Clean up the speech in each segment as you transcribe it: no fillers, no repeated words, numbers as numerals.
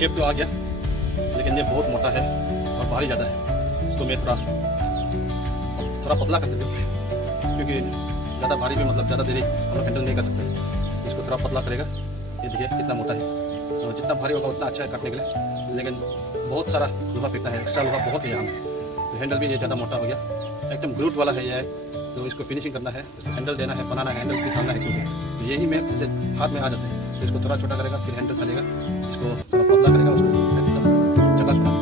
Shape तो आ गया, लेकिन ये बहुत मोटा है और भारी ज़्यादा है। इसको मैं थोड़ा पतला कर देता हूँ, क्योंकि ज़्यादा भारी भी मतलब ज़्यादा देरी हम लोग हैंडल नहीं कर सकते। इसको थोड़ा पतला करेगा। ये देखिए कितना मोटा है, तो जितना भारी होगा उतना अच्छा है काटने के लिए, लेकिन बहुत सारा लोहा फेंकना है, एक्स्ट्रा लोहा बहुत है यहाँ में। तो हैंडल भी ये ज़्यादा मोटा हो गया, एकदम ग्रूट वाला है ये। तो इसको फिनिशिंग करना है, इसको हैंडल देना है, बनाना है, हैंडल निकालना है, क्योंकि तो यही में जैसे हाथ में आ जाते हैं। तो इसको थोड़ा छोटा करेगा, फिर हैंडल डालेगा, इसको थोड़ा पतला करेगा, उसको एकदम चकास बना।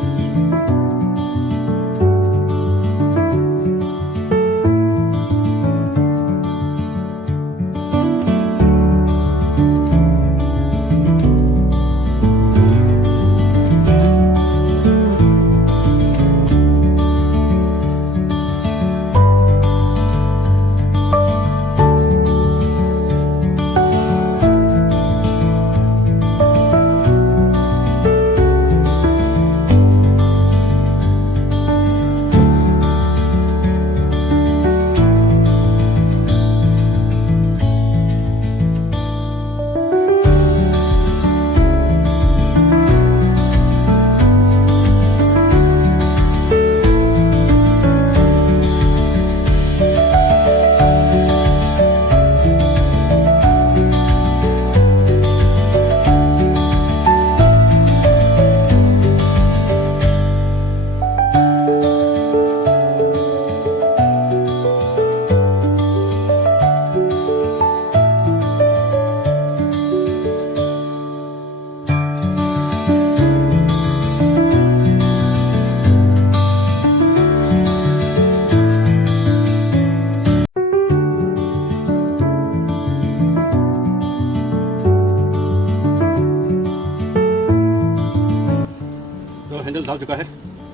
हैंडल डाल चुका है,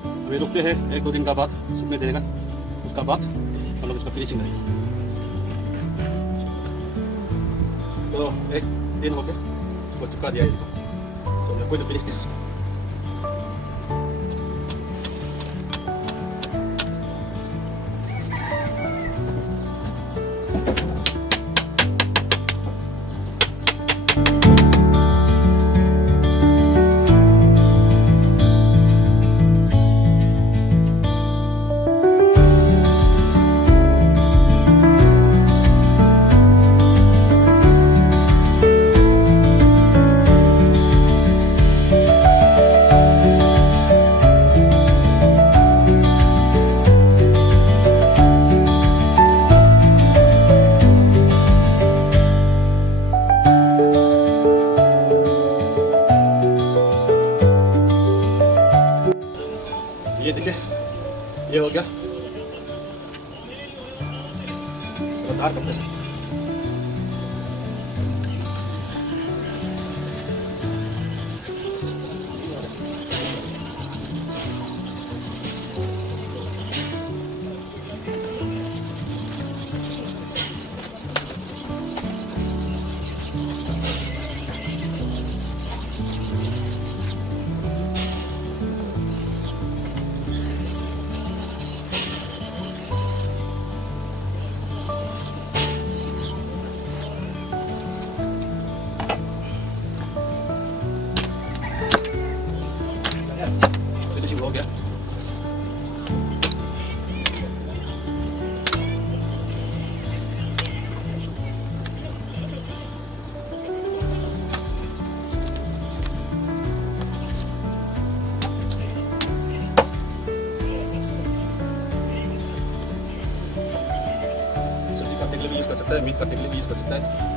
अभी रुकते हैं 1-2 दिन का बाद, सूखने देगा, उसका बाद हम लोग इसका फिनिशिंग करेंगे। तो 1 दिन हो गया, वो चिपका दिया है, तो कोई तो फिनिश दिस। ये देखिए, ये हो गया, धार करते हैं। फिनिशिंग हो गया। सब्जी काटने के लिए भी यूज कर सकता है, मीट काटने के लिए भी यूज कर सकता है।